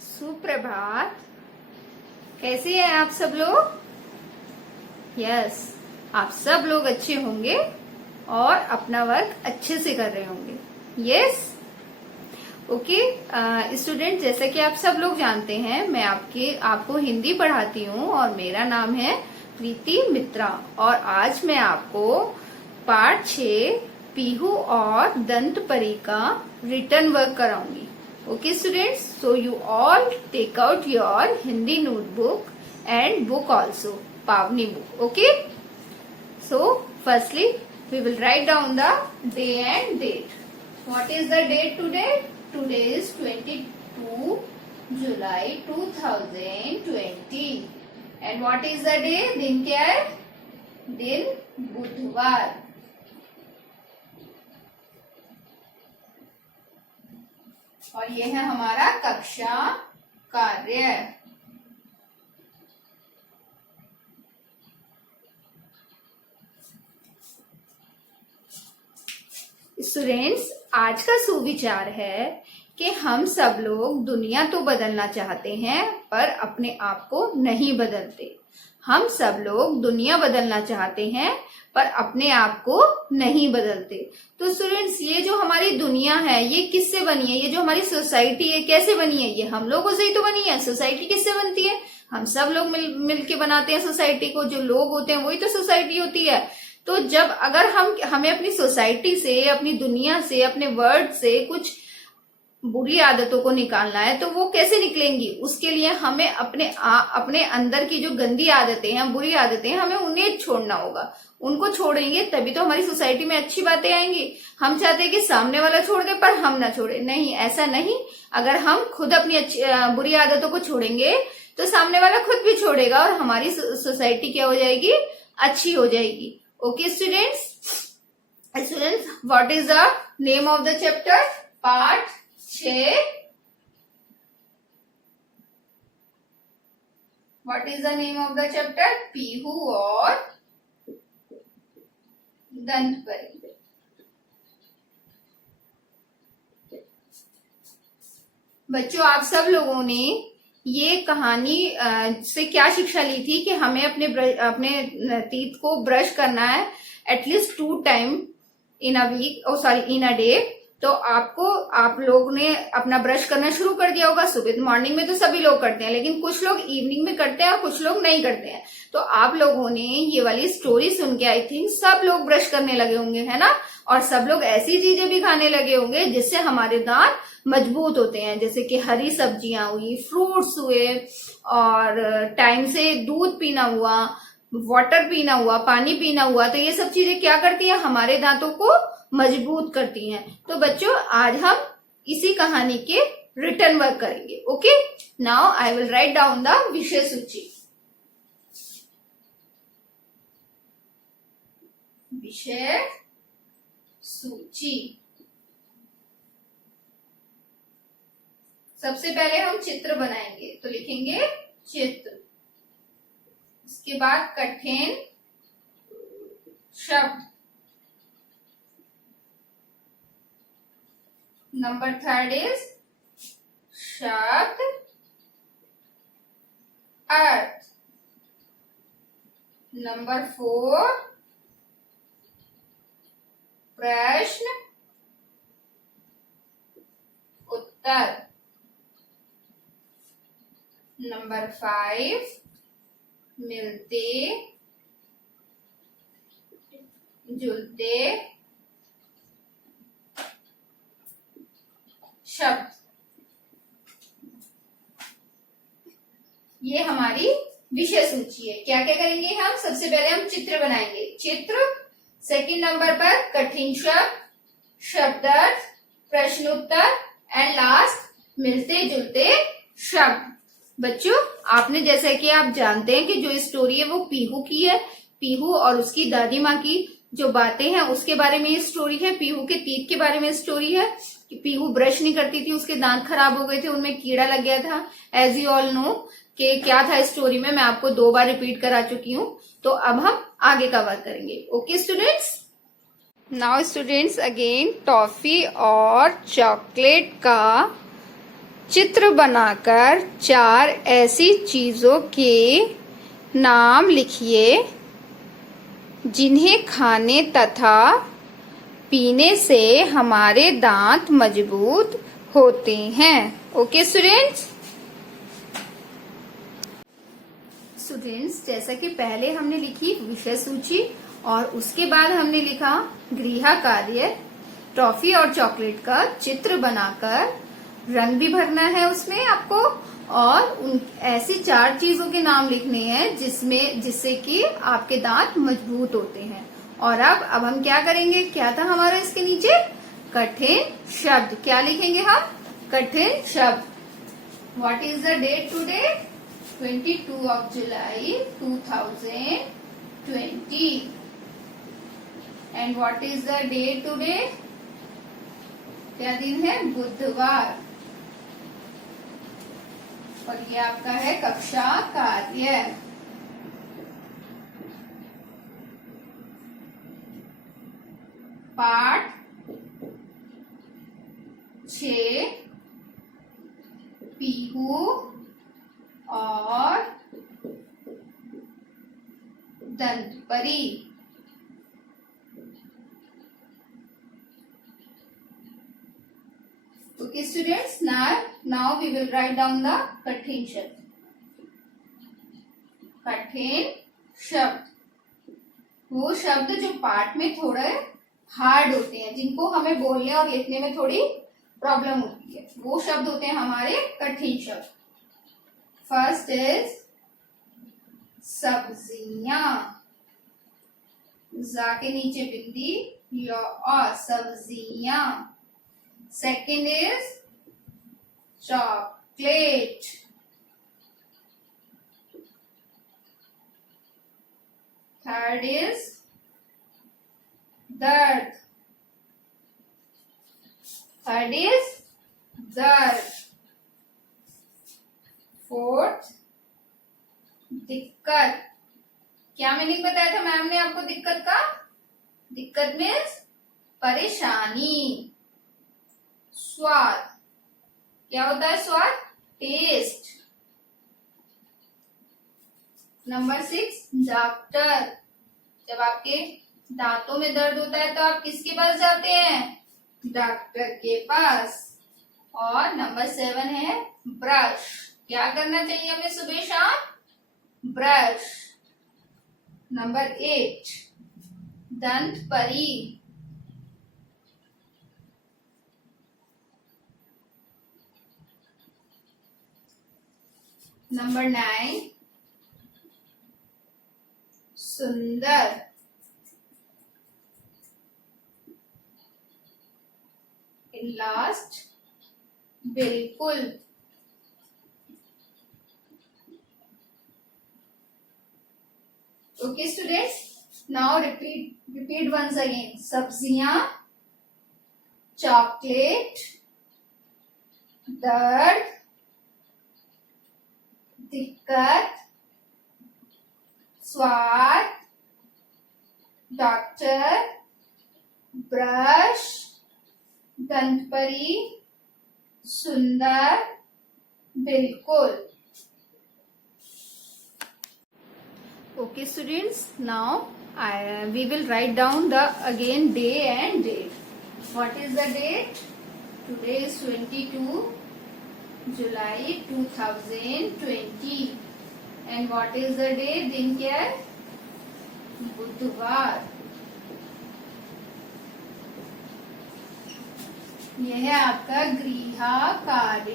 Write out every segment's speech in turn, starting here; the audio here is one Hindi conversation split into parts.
सुप्रभात। कैसे हैं आप सब लोग? यस, आप सब लोग अच्छे होंगे और अपना वर्क अच्छे से कर रहे होंगे। यस, ओके स्टूडेंट, जैसा कि आप सब लोग जानते हैं, मैं आपको हिंदी पढ़ाती हूँ और मेरा नाम है प्रीति मित्रा। और आज मैं आपको पाठ 6 पीहू और दंत परी का रिटर्न वर्क कराऊंगी। Okay students, so you all take out your Hindi notebook and book also, Pavni book. Okay, so firstly we will write down the day and date. What is the date today? Today is 22 July 2020. And what is the day? दिन क्या है? दिन बुधवार। और ये है हमारा कक्षा कार्य। स्टूडेंट्स, आज का सुविचार है कि हम सब लोग दुनिया तो बदलना चाहते हैं पर अपने आप को नहीं बदलते। हम सब लोग दुनिया बदलना चाहते हैं पर अपने आप को नहीं बदलते। तो स्टूडेंट्स, ये जो हमारी दुनिया है ये किससे बनी है? ये जो हमारी सोसाइटी है कैसे बनी है? ये हम लोगों से ही तो बनी है। सोसाइटी किससे बनती है? हम सब लोग मिल के बनाते हैं सोसाइटी को। जो लोग होते हैं वही तो सोसाइटी होती है। तो जब अगर हमें अपनी सोसाइटी से, अपनी दुनिया से, अपने वर्ल्ड से कुछ बुरी आदतों को निकालना है तो वो कैसे निकलेंगी? उसके लिए हमें अपने अंदर की जो गंदी आदतें हैं, बुरी आदतें हैं, हमें उन्हें छोड़ना होगा। उनको छोड़ेंगे तभी तो हमारी सोसाइटी में अच्छी बातें आएंगी। हम चाहते हैं कि सामने वाला छोड़ दे पर हम ना छोड़े। नहीं, ऐसा नहीं। अगर हम खुद अपनी बुरी आदतों को छोड़ेंगे तो सामने वाला खुद भी छोड़ेगा और हमारी सोसाइटी क्या हो जाएगी? अच्छी हो जाएगी। Okay students, what is the name of the chapter? Part 6. What is the name of the chapter? Pihu और दंत परी। बच्चों, आप सब लोगों ने ये कहानी से क्या शिक्षा ली थी कि हमें अपने टीथ को ब्रश करना है at least 2 time in a week, in a day. तो आप लोग ने अपना ब्रश करना शुरू कर दिया होगा। सुबह मॉर्निंग में तो सभी लोग करते हैं, लेकिन कुछ लोग इवनिंग में करते हैं और कुछ लोग नहीं करते हैं। तो आप लोगों ने ये वाली स्टोरी सुन के आई थिंक सब लोग ब्रश करने लगे होंगे, है ना? और सब लोग ऐसी चीजें भी खाने लगे होंगे जिससे हमारे दांत मजबूत होते हैं, जैसे कि हरी सब्जियां हुई, फ्रूट्स हुए, और टाइम से दूध पीना हुआ, वाटर पीना हुआ, पानी पीना हुआ। तो ये सब चीजें क्या करती है? हमारे दांतों को मजबूत करती हैं। तो बच्चों, आज हम इसी कहानी के रिटर्न वर्क करेंगे। Okay, now I will write down the विषय सूची। विषय सूची। सबसे पहले हम चित्र बनाएंगे, तो लिखेंगे चित्र। उसके बाद कठिन शब्द। नंबर 3 इज शब्द अर्थ। नंबर 4 प्रश्न उत्तर। नंबर 5 मिलते जुलते शब्द। ये हमारी विषय सूची है। क्या क्या करेंगे हम? सबसे पहले हम चित्र बनाएंगे, चित्र। सेकंड नंबर पर कठिन शब्द, शब्दार्थ, प्रश्नोत्तर एंड लास्ट मिलते जुलते शब्द। बच्चों, आपने जैसा कि आप जानते हैं कि जो स्टोरी है वो पीहू की है। पीहू और उसकी दादी माँ की जो बातें हैं उसके बारे में ये स्टोरी है। पीहू के तीत के बारे में स्टोरी है कि पीहू ब्रश नहीं करती थी, उसके दांत खराब हो गए थे, उनमें कीड़ा लग गया था। एज यू ऑल नो कि क्या था स्टोरी में, मैं आपको 2 बार रिपीट करा चुकी हूँ। तो अब हम आगे का वर्क करेंगे। Okay students, now students again toffee और चॉकलेट का चित्र बनाकर 4 ऐसी चीजों के नाम लिखिए जिन्हें खाने तथा पीने से हमारे दांत मजबूत होते हैं। Okay students. जैसा कि पहले हमने लिखी विषय सूची और उसके बाद हमने लिखा गृह कार्य, टॉफी और चॉकलेट का चित्र बनाकर रंग भी भरना है उसमें आपको, और उन ऐसी 4 चीजों के नाम लिखने हैं जिससे कि आपके दांत मजबूत होते हैं। और अब हम क्या करेंगे, क्या था हमारा इसके नीचे, कठिन शब्द। क्या लिखेंगे हम, कठिन शब्द। What is the date today, 22 of July 2020 and what is the day today, क्या दिन है, बुधवार। और ये आपका है कक्षा कार्य। पाठ 6 पीहू और दंतपरी। Okay students, now we will write down the कठिन शब्द। कठिन शब्द वो शब्द जो पाठ में थोड़े हार्ड होते हैं, जिनको हमें बोलने और लिखने में थोड़ी प्रॉब्लम होती है, वो शब्द होते हैं हमारे कठिन शब्द। फर्स्ट इज सब्जियां, जा के नीचे बिंदी या सब्जियां। Second is chocolate, third is दर्द, फोर्थ दिक्कत। क्या मीनिंग बताया था मैम ने आपको दिक्कत का, दिक्कत मीन्स परेशानी। स्वाद, क्या होता है स्वाद, टेस्ट। नंबर 6 डॉक्टर, जब आपके दांतों में दर्द होता है तो आप किसके पास जाते हैं, डॉक्टर के पास। और नंबर 7 है ब्रश, क्या करना चाहिए हमें सुबह शाम, ब्रश। नंबर 8 दंत परी, नंबर 9 सुंदर, लास्ट बिल्कुल। Okay students, now repeat once again. सब्जियां, चॉकलेट, दर्द, दिक्कत, स्वाद, डॉक्टर, ब्रश, दंतपरी, सुंदर, बिल्कुल। Okay students, now we will write down the again day and date. What is the date? Today is 22 July 2020 and what is the day? दिन क्या है? बुधवार। यह है आपका गृह कार्य।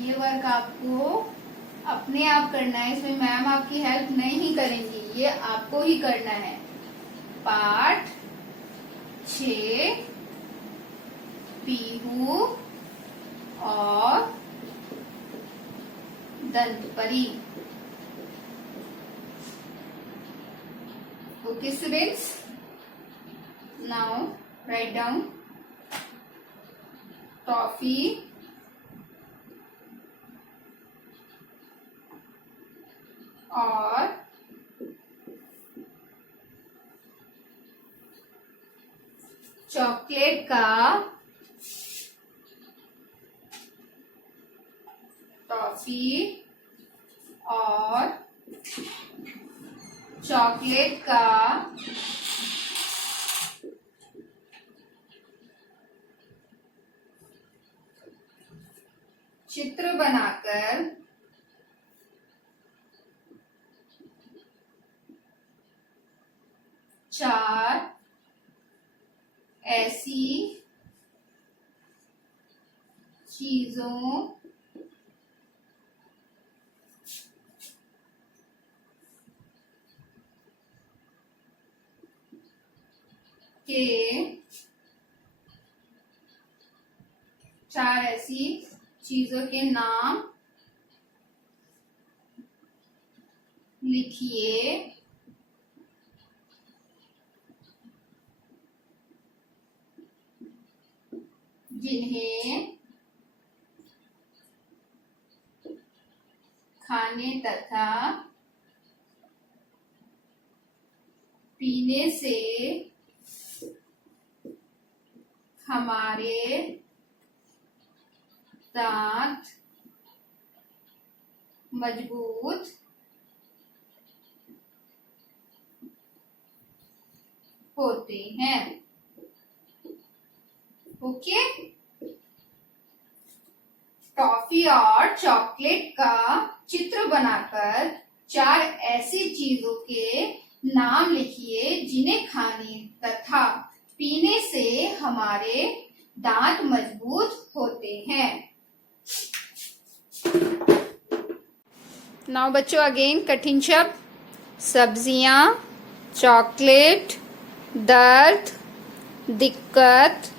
ये वर्क आपको अपने आप करना है, इसमें मैम आपकी हेल्प नहीं करेंगी, ये आपको ही करना है। पाठ 6 पीहू और दंतपरी। Okay students, now write down toffee और चॉकलेट का टॉफी और चॉकलेट का चित्र बनाकर चार ऐसी चीजों के चार ऐसी चीजों के नाम लिखिए जिन्हें खाने तथा पीने से हमारे दांत मजबूत होते हैं। ओके, टॉफी और चॉकलेट का चित्र बनाकर चार ऐसी चीजों के नाम लिखिए जिन्हें खाने तथा पीने से हमारे दांत मजबूत होते हैं। नाउ बच्चों अगेन कठिन शब्द, सब्जियां, चॉकलेट, दर्द, दिक्कत,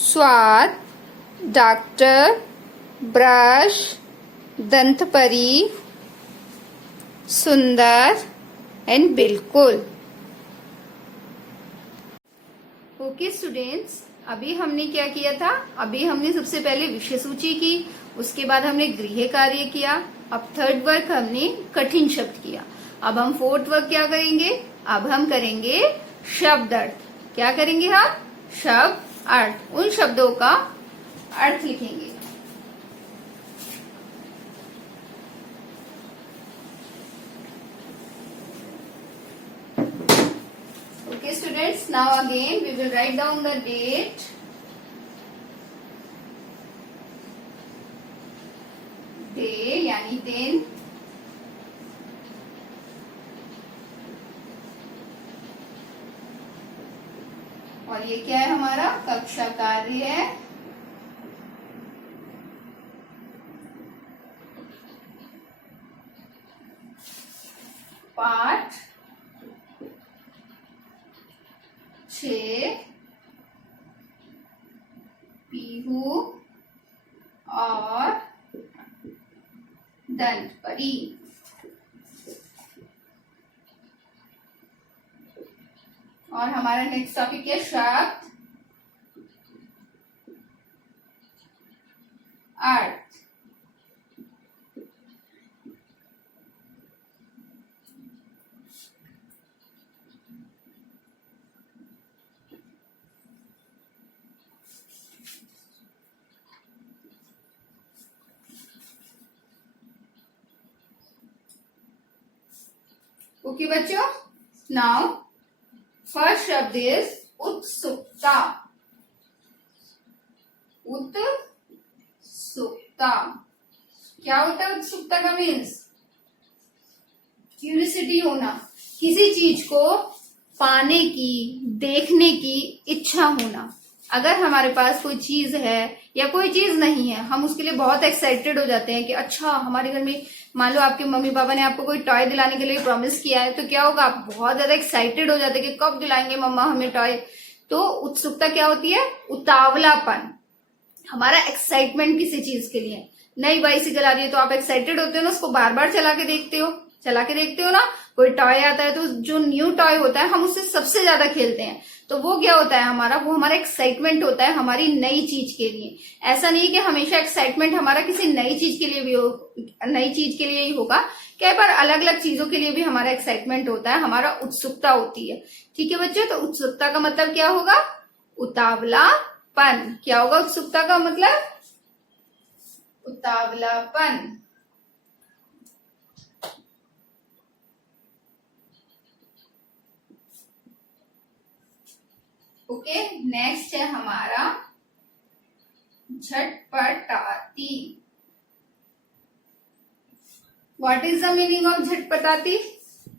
स्वाद, डॉक्टर, ब्रश, दंतपरी, सुंदर एंड बिल्कुल। ओके स्टूडेंट्स, अभी हमने क्या किया था? अभी हमने सबसे पहले विषय सूची की, उसके बाद हमने गृह कार्य किया, अब थर्ड वर्क हमने कठिन शब्द किया। अब हम फोर्थ वर्क क्या करेंगे? अब हम करेंगे शब्द अर्थ। क्या करेंगे हम? शब्द अर्थ। उन शब्दों का अर्थ लिखेंगे। Okay students, now again we will write down the date, day यानी दिन, और ये क्या है हमारा? कक्षा कार्य है। पाठ 6, पीहू और दंतपरी। और हमारा नेक्स्ट टॉपिक है शब्द अर्थ। ओके बच्चों, नाउ फर्स्ट शब्द इज उत्सुकता। उत्सुकता क्या होता है? उत्सुकता का मीन्स क्यूरियोसिटी होना, किसी चीज को पाने की, देखने की इच्छा होना। अगर हमारे पास कोई चीज है या कोई चीज नहीं है, हम उसके लिए बहुत एक्साइटेड हो जाते हैं कि अच्छा हमारे घर में, मान लो आपके मम्मी पापा ने आपको कोई टॉय दिलाने के लिए प्रॉमिस किया है, तो क्या होगा? आप बहुत ज्यादा एक्साइटेड हो जाते हैं कि कब दिलाएंगे मम्मा हमें टॉय। तो उत्सुकता क्या होती है? उतावलापन, हमारा एक्साइटमेंट किसी चीज के लिए। नई बाइसिकल आ रही है तो आप एक्साइटेड होते हो ना, उसको बार बार चला के देखते हो ना। कोई टॉय आता है तो जो न्यू टॉय होता है हम उससे सबसे ज्यादा खेलते हैं। तो वो क्या होता है हमारा? वो हमारा एक्साइटमेंट होता है हमारी नई चीज के लिए। ऐसा नहीं कि हमेशा एक्साइटमेंट हमारा किसी नई चीज के लिए भी हो, नई चीज के लिए ही होगा। कई बार अलग अलग चीजों के लिए भी हमारा एक्साइटमेंट होता है, हमारा उत्सुकता होती है। ठीक है बच्चों, तो उत्सुकता का मतलब क्या होगा? उतावलापन। क्या होगा उत्सुकता का मतलब? उतावलापन। ओके, नेक्स्ट है हमारा झटपटाती। What is the meaning of झटपटाती?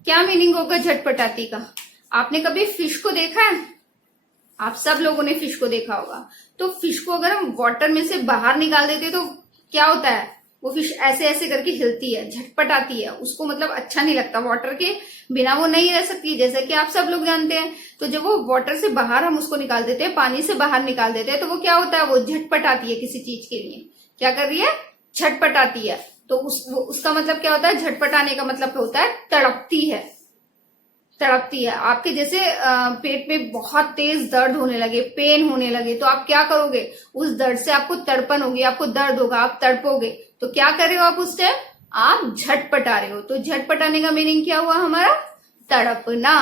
क्या मीनिंग होगा झटपटाती का? आपने कभी फिश को देखा है? आप सब लोगों ने फिश को देखा होगा। तो फिश को अगर हम वाटर में से बाहर निकाल देते तो क्या होता है? वो फिश ऐसे ऐसे करके हिलती है, झटपटाती है। उसको मतलब अच्छा नहीं लगता, वाटर के बिना वो नहीं रह सकती, जैसे कि आप सब लोग जानते हैं। तो जब वो वाटर से बाहर हम उसको निकाल देते हैं, पानी से बाहर निकाल देते हैं, तो वो क्या होता है? वो झटपटाती है किसी चीज के लिए। क्या कर रही है? झटपटाती है। तो उसका मतलब क्या होता है? झटपटाने का मतलब होता है तड़पती है। तड़पती है। आपके जैसे पेट में बहुत तेज दर्द होने लगे, पेन होने लगे, तो आप क्या करोगे? उस दर्द से आपको तड़पन होगी, आपको दर्द होगा, आप तड़पोगे। तो क्या कर रहे हो आप उस टाइम? आप झटपटा रहे हो। तो झटपटाने का मीनिंग क्या हुआ हमारा? तड़पना।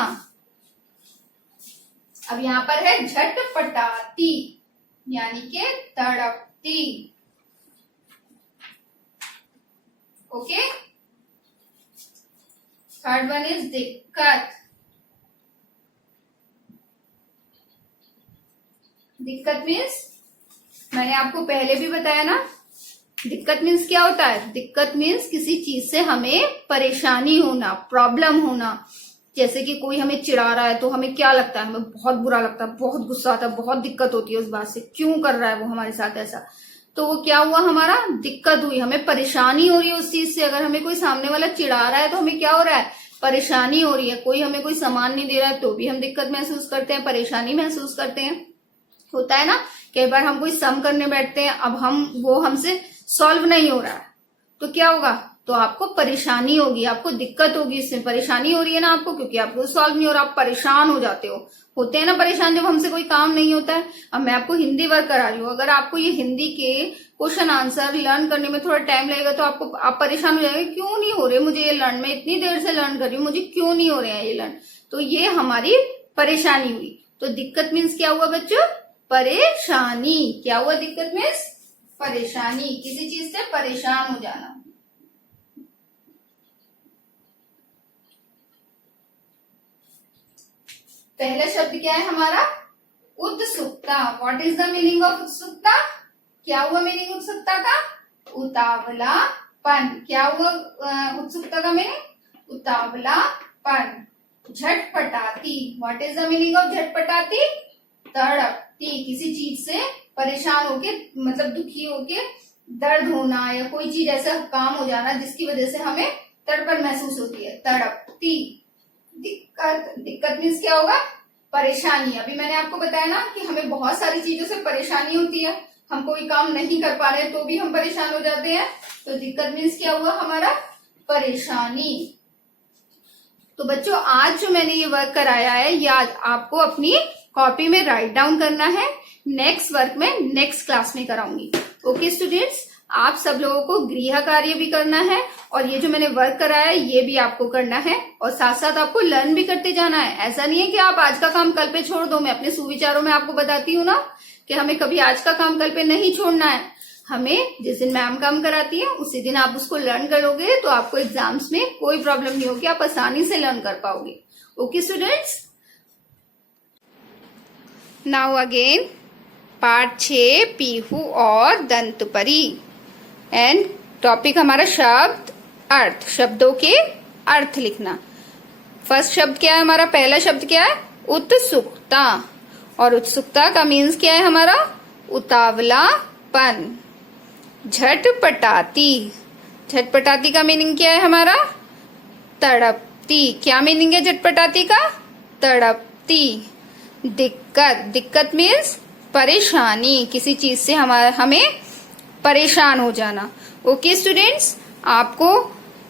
अब यहाँ पर है झटपटाती, यानी कि तड़पती। ओके, थर्ड वन इज दिक्कत। दिक्कत मीन्स, मैंने आपको पहले भी बताया ना, दिक्कत मीन्स क्या होता है? दिक्कत मीन्स किसी चीज से हमें परेशानी होना, प्रॉब्लम होना। जैसे कि कोई हमें चिढ़ा रहा है तो हमें क्या लगता है? हमें बहुत बुरा लगता है, बहुत गुस्सा आता है, बहुत दिक्कत होती है उस बात से। क्यों कर रहा है वो हमारे साथ ऐसा? तो वो क्या हुआ हमारा? दिक्कत हुई, हमें परेशानी हो रही है उस चीज से। अगर हमें कोई सामने वाला चिढ़ा रहा है तो हमें क्या हो रहा है? परेशानी हो रही है। कोई हमें कोई सामान नहीं दे रहा है तो भी हम दिक्कत महसूस करते हैं, परेशानी महसूस करते हैं। होता है ना, कई बार हम कोई सम करने बैठते हैं, अब वो हमसे सॉल्व नहीं हो रहा है, तो क्या होगा? तो आपको परेशानी होगी, आपको दिक्कत होगी, इससे परेशानी हो रही है ना आपको, क्योंकि आपको सॉल्व नहीं हो रहा, आप परेशान हो जाते हो। होते हैं ना परेशान जब हमसे कोई काम नहीं होता है। अब मैं आपको हिंदी वर्क करा रही हूँ, अगर आपको ये हिंदी के क्वेश्चन आंसर लर्न करने में थोड़ा टाइम लगेगा तो आप परेशान हो जाएंगे, क्यों नहीं हो रहे मुझे ये लर्न, मैं इतनी देर से लर्न कर रही हूँ, मुझे क्यों नहीं हो रहे हैं ये लर्न। तो ये हमारी परेशानी हुई। तो दिक्कत मीन्स क्या हुआ बच्चों? परेशानी। क्या हुआ? दिक्कत मीन्स परेशानी, किसी चीज से परेशान हो जाना। पहला शब्द क्या है हमारा? उत्सुकता। What is the meaning of उत्सुकता? क्या हुआ मीनिंग उत्सुकता का? उतावलापन। क्या हुआ उत्सुकता का मीनिंग? उतावलापन। झटपटाती। What is the meaning of झटपटाती? तड़पती, किसी चीज से परेशान होके, मतलब दुखी होके, दर्द होना या कोई चीज ऐसा काम हो जाना जिसकी वजह से हमें तड़पन महसूस होती है, तड़पती। दिक्कत। दिक्कत मीन्स क्या होगा? परेशानी। अभी मैंने आपको बताया ना कि हमें बहुत सारी चीजों से परेशानी होती है, हम कोई काम नहीं कर पा रहे तो भी हम परेशान हो जाते हैं। तो दिक्कत मीन्स क्या हुआ हमारा? परेशानी। तो बच्चों आज जो मैंने ये वर्क कराया है, ये आपको अपनी कॉपी में राइट डाउन करना है। नेक्स्ट वर्क में नेक्स्ट क्लास में कराऊंगी। ओके स्टूडेंट्स, आप सब लोगों को गृह कार्य भी करना है और ये जो मैंने वर्क कराया है ये भी आपको करना है, और साथ साथ आपको लर्न भी करते जाना है। ऐसा नहीं है कि आप आज का काम कल पे छोड़ दो। मैं अपने सुविचारों में आपको बताती हूँ ना कि हमें कभी आज का काम कल पे नहीं छोड़ना है। हमें जिस दिन मैम काम कराती है उसी दिन आप उसको लर्न करोगे तो आपको एग्जाम्स में कोई प्रॉब्लम नहीं होगी, आप आसानी से लर्न कर पाओगे। Okay students, now again part 6 Pihu और दंतपरी। एंड टॉपिक हमारा शब्द अर्थ, शब्दों के अर्थ लिखना। फर्स्ट शब्द क्या है हमारा? पहला शब्द क्या है? उत्सुकता। और उत्सुकता का मीन्स क्या है हमारा? उतावलापन। झटपटाती। झटपटाती का मीनिंग क्या है हमारा? तड़पती। क्या मीनिंग है झटपटाती का? तड़पती। दिक्कत। दिक्कत मीन्स परेशानी, किसी चीज से हमें परेशान हो जाना। ओके स्टूडेंट्स, आपको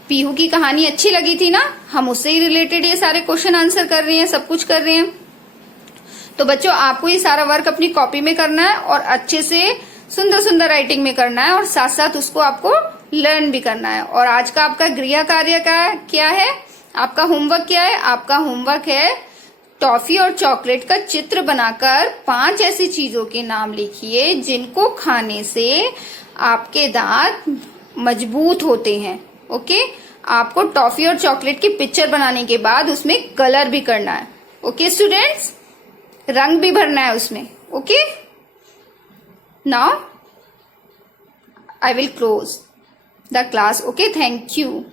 पीहू की कहानी अच्छी लगी थी ना? हम उससे ही रिलेटेड ये सारे क्वेश्चन आंसर कर रहे हैं, सब कुछ कर रहे हैं। तो बच्चों आपको ये सारा वर्क अपनी कॉपी में करना है और अच्छे से सुंदर सुंदर राइटिंग में करना है, और साथ साथ उसको आपको लर्न भी करना है। और आज का आपका गृह कार्य का क्या है? आपका होमवर्क क्या है? आपका होमवर्क है टॉफी और चॉकलेट का चित्र बनाकर 5 ऐसी चीजों के नाम लिखिए जिनको खाने से आपके दांत मजबूत होते हैं। ओके, आपको टॉफी और चॉकलेट की पिक्चर बनाने के बाद उसमें कलर भी करना है। ओके स्टूडेंट्स, रंग भी भरना है उसमें। Okay, now I will close the class. Okay, thank you.